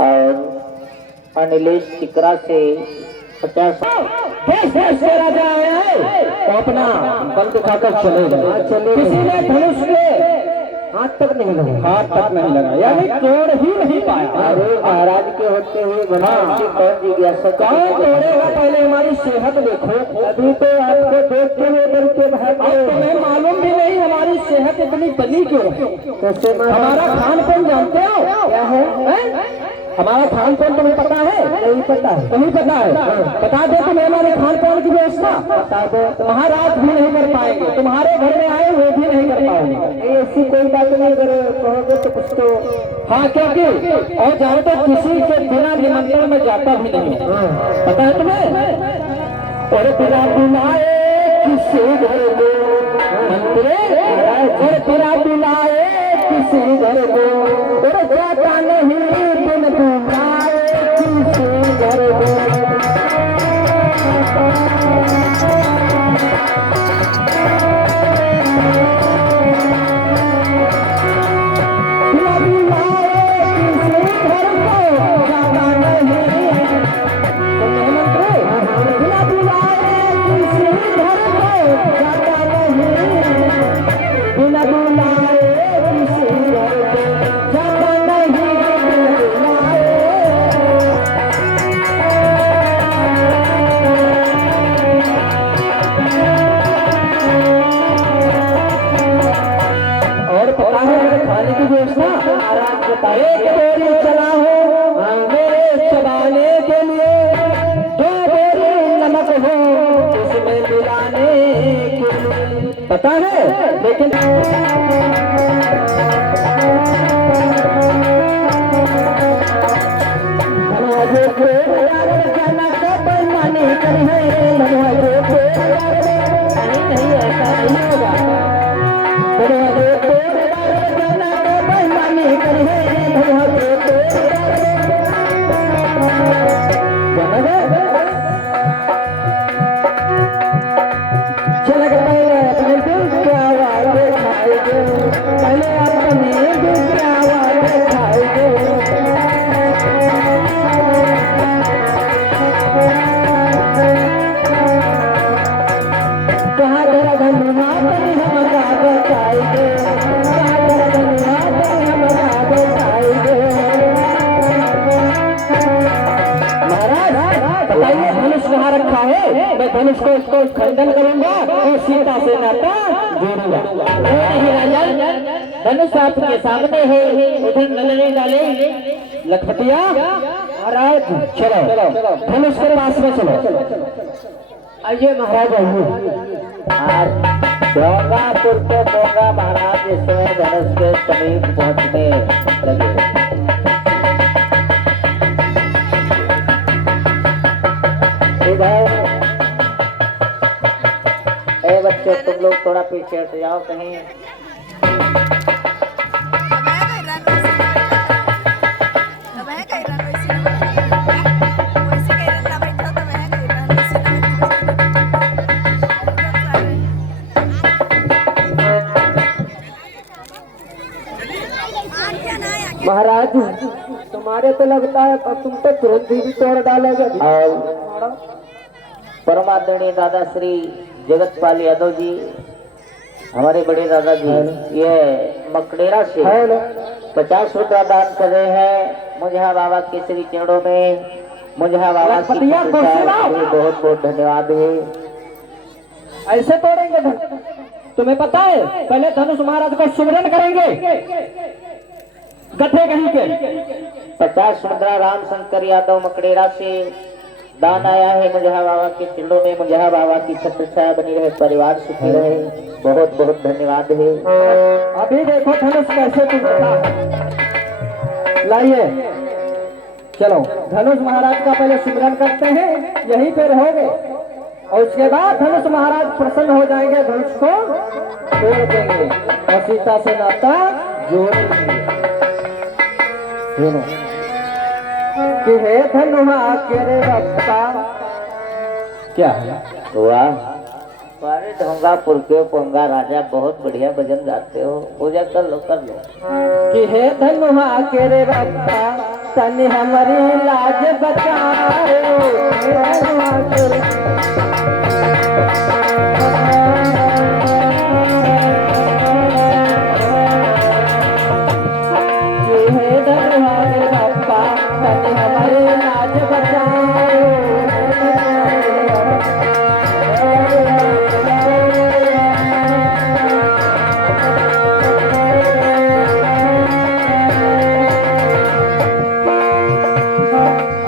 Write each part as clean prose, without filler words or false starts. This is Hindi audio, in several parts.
और अनिलेश टिकरा से 50। देश से राजा आया है तो अपना बल दिखाकर चले गए। किसी ने धनुष के हाथ तक नहीं लगा, यानी तोड़ ही नहीं पाया। अरे महाराज के होते हुए बना कौन जिज्ञासा कौन तोड़ेगा? पहले हमारी सेहत देखो। अभी तो आपको देखते हुए डरते भागते। तुम्हें मालूम भी नहीं हमारी सेहत इतनी बनी क्यों है। कैसे हमारा खान पान जानते हो क्या है? हमारा खान पान तुम्हें पता है? नहीं पता है। नहीं पता है? बता दे तुम्हें हमारे खान पान की व्यवस्था। बता दो। महाराज भी नहीं कर पाएंगे, तुम्हारे घर में आए वो भी नहीं कर पाओगे। ऐसी कोई बात नहीं, अगर कहोगे तो कुछ तो। हाँ, क्योंकि और जानो तो किसी के बिना निमंत्रण में जाता भी नहीं। पता है तुम्हें? और बिना बुलाए किसी घर को मंत्री, और बिना बुलाए किसी घर को, और जाता नहीं बिन बुलाए किसी घर को। एक बोरी चला हो मेरे चबाने के लिए, 2 बोरी नमक हो उसमें मिलाने के लिए। पता है? लेकिन बेईमानी करी है, नहीं ऐसा नहीं होगा। मैं धनुष को इसको खंडन करूंगा और सीता से नाता जोड़ूंगा। नहीं राजा, धनुष आपके सामने है, उधर नजरें डाले। लखपतिया महाराज चलो धनुष के पास में चलो। आइए महाराज, गंगापुर के मोगा महाराज इस समय धनुष के समीप पहुंचने लगे। बच्चों तुम लोग थोड़ा पीछे हट जाओ कहीं। महाराज तुम्हारे तो लगता है तुम तो तुरंत ही भी तोड़ डालोगे। परमादरणीय दादा श्री जगतपाल यादव जी, हमारे बड़े दादाजी, ये मकड़ेरा से 50 रुपया दान कर रहे हैं मुझा बाबा के श्री चरणों में। मुझा बाबा की बहुत बहुत धन्यवाद है। ऐसे तोड़ेंगे तुम्हें पता है? पहले धनुष महाराज को सुमिरन करेंगे। गठे कहीं के 50 मुद्रा राम शंकर यादव मकड़ेरा से दान आया है मुझा बाबा के चरणों में। मुझा बाबा की छत्र छाया बनी रहे, परिवार सुखी रहे। बहुत बहुत धन्यवाद है। अभी देखो धनुष कैसे टूटता। लाइए चलो धनुष महाराज का पहले सिमरन करते हैं, यहीं पे रहोगे और उसके बाद धनुष महाराज प्रसन्न हो जाएंगे, धनुष को तोड़ देंगे और सीता से नाता जोड़ देंगे। कि हे धनुहा के रे रक्ता क्या है? हमारे ढोंगापुर के पोंगा राजा बहुत बढ़िया भजन गाते हो, पूजा कर लो कर लो। कि हे धनुहा के रे रक्ता तन हमारी लाज बचाओ ये है दरबार बाबा तन हमारी लाज बचाओ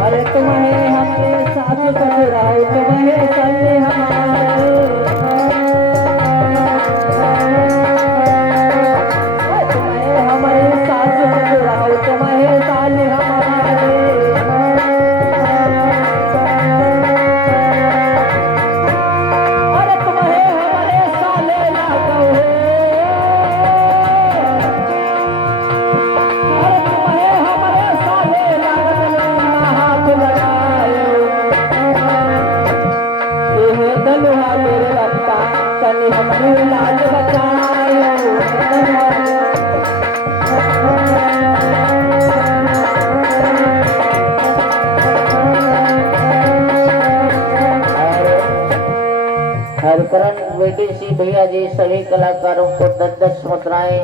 अरे तुम्हें हमारे साथ ससुराल तुम्हें साले हमारे तुम्हें हमारे साथ ससुराल तुम्हें साले हमारे अरे तुम्हें हमारे साले लागो अरे तुम्हें हमारे साले लागो हाथ लगाए ये दलुहा मेरे रब्बा तनी हमारी लाज बचाए हरकरण वीडीसी भैया जी सभी कलाकारों को 10-10 मुद्राएं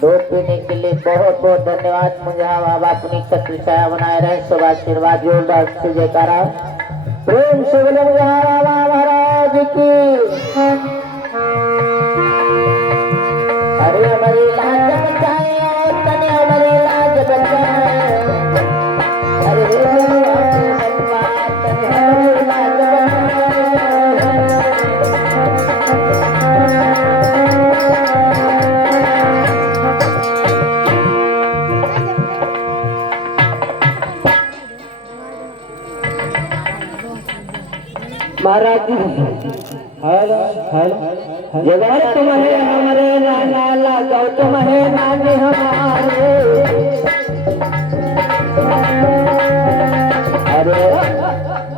दूध पीने के लिए बहुत बहुत धन्यवाद। मुझे बाबा अपनी छत्र छाया बनाए रहे, सब आशीर्वाद जोरदार से जयकारा प्रेम से बोले बाबा महाराज की। अरे हमारी लाज बचाए तने हमारी लाज बचाए अरे तने हमारी लाज बचाए महाराज जी हेलो हेलो जगह तुम्हें हमारे नाना लगाओ तुम्हें नानी हमारे अरे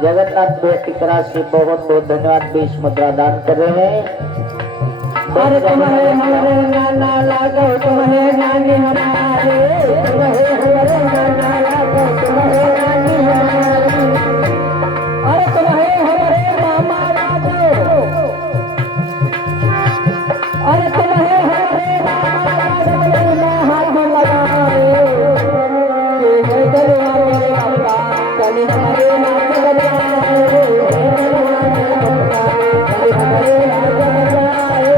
जगन्नाथ बेटिकरा से बहुत बहुत धन्यवाद। 20 मुद्रा दान कर रहे हैं। अरे तुम्हें हमारे नाना लगाओ तुम्हें नानी हमारे तुम्हें हमारे नाना लगाओ तुम्हें नानी हमारे अरे तुम्हें हमारे मामा लगाओ अरे तुम्हें हमारे मामा लगाओ मैं हाथ लगाए ये है दरबार मेरे बाबा तनी हमारे नाच बजाए हमारे नाच बजाए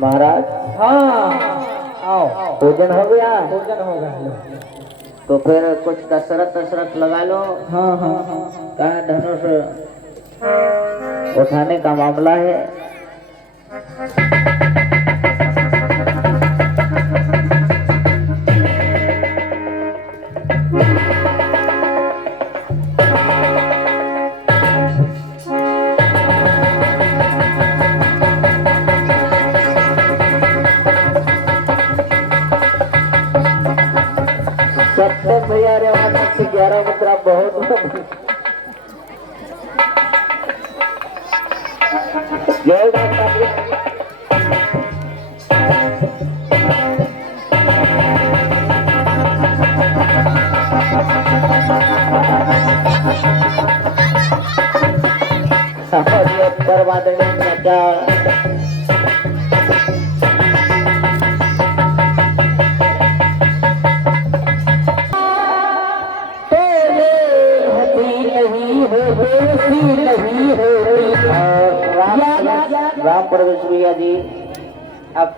महाराज हाँ आओ भोजन हो गया भोजन हो गया तो फिर कुछ कसरत लगा लो। हाँ हाँ हाँ कहा धनुष उठाने का मामला है। सत्य भैया रे 11 मुद्रा बहुत जय माता दी। बर्बाद नहीं क्या राम प्रवेश भैया जी अब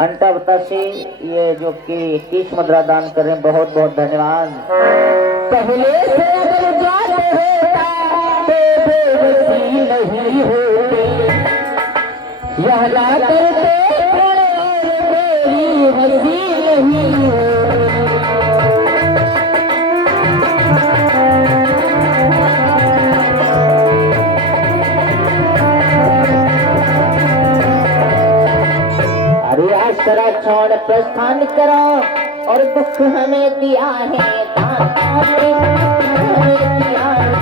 अंटा बतासी ये जो कि 21 मुद्रा दान कर रहे हैं, बहुत बहुत धन्यवाद। पहले से अगर जाते होता तो बेबसी नहीं होती यह ना करते मेरी हंसी नहीं होती शरा छोड़ प्रस्थान करो और दुख हमें दिया है दाता ने हमें दिया है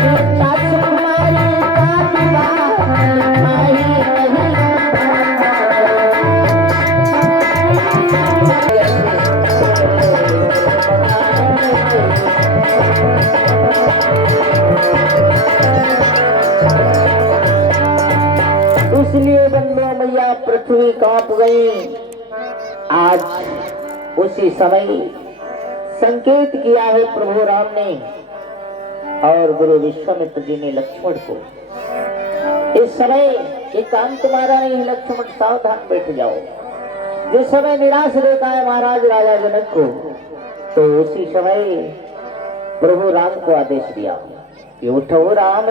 सीता सुकुमारी का विवाह माही नहीं इसलिए बंदो मैया पृथ्वी कांप गई। आज उसी समय संकेत किया है प्रभु राम ने और गुरु विश्वामित्र जी ने लक्ष्मण को। इस समय ये काम तुम्हारा नहीं है लक्ष्मण, सावधान बैठ जाओ। जिस समय निराश देखा है महाराज राजा जनक को, तो उसी समय प्रभु राम को आदेश दिया कि उठो राम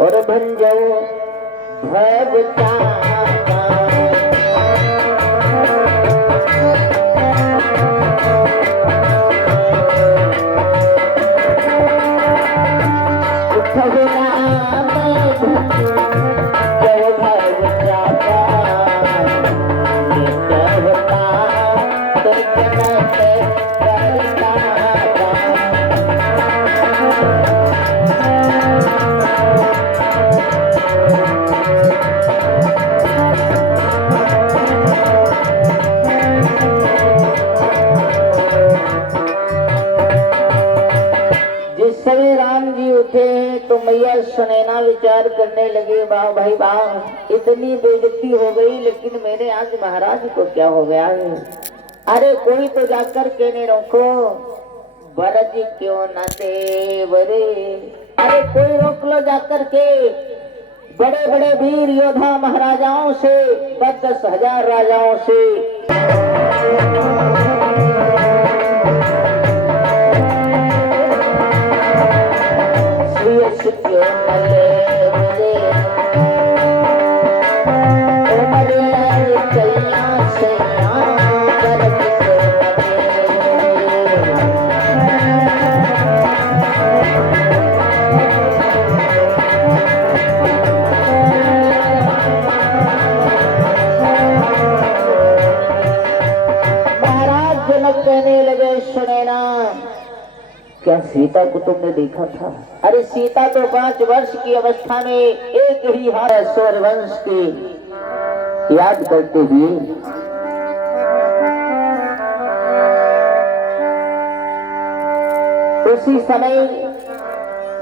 और बन जाओ भगता। तो मैया सुनैना विचार करने लगे, वाह भाई वाह, इतनी बेइज्जती हो गई, लेकिन मेरे आज महाराज को क्या हो गया है? अरे कोई तो जाकर कहने रोको, बरज क्यों न देवरे। अरे कोई रोक लो जाकर के, बड़े बड़े वीर योद्धा महाराजाओं से, 10,000 राजाओं से। कहने लगे सुनैना, क्या सीता को तुमने देखा था? अरे सीता तो 5 वर्ष की अवस्था में एक ही हाथ सूर्यवंश की याद करते हुए उसी समय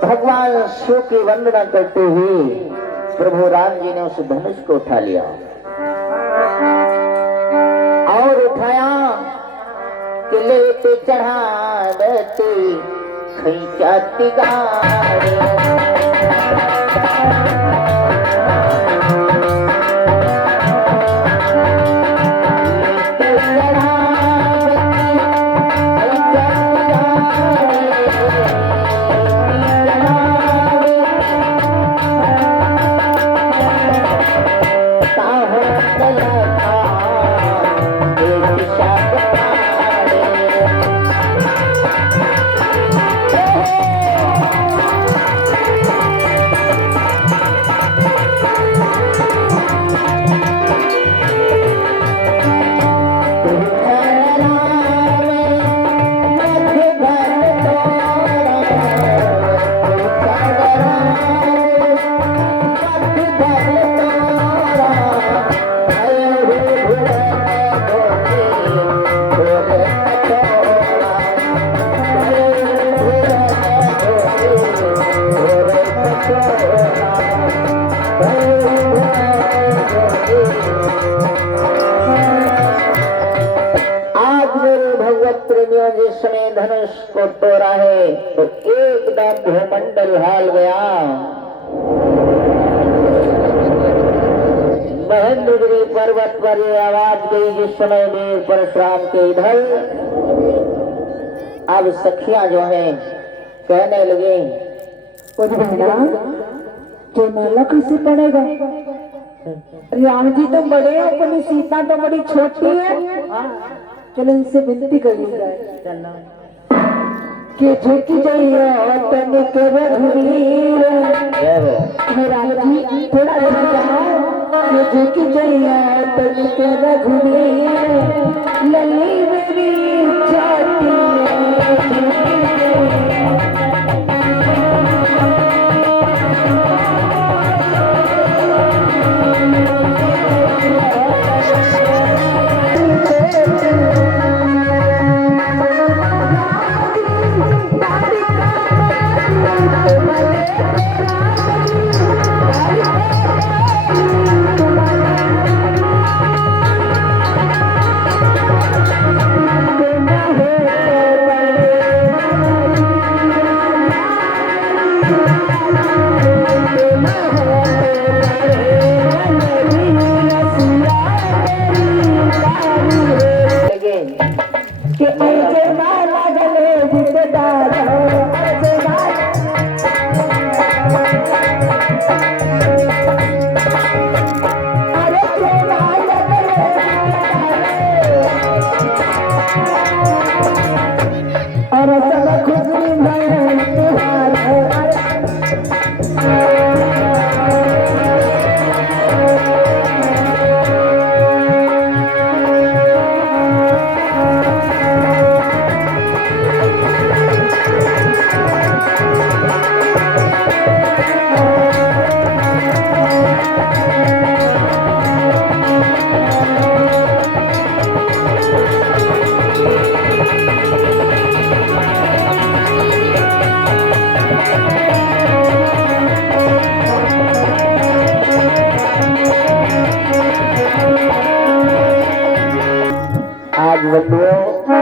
भगवान शिव की वंदना करते हुए प्रभु राम जी ने उस धनुष को उठा लिया और उठाया किले पे चढ़ाते खींचाती गाड़ी। जिस समय धनुष को तोड़ा है तो एकदम भूमंडल हाल गया। महेंद्रगिरी पर्वत पर ये आवाज गई जिस समय वीर परशुराम के इधर। अब सखियां जो है कहने लगे, जो माला कैसे पड़ेगा? राम जी तो बड़े हैं, अपनी सीता तो बड़ी छोटी है। चलो इनसे विनती करी जाए कि झुकी जाइए तन के रघुवीर। राम जी थोड़ा कि झुकी जाइए तन के रघुवीर। लली मेरी छाती Daddy, और सब खुशी भरे त्योहार है। आज बंधुओं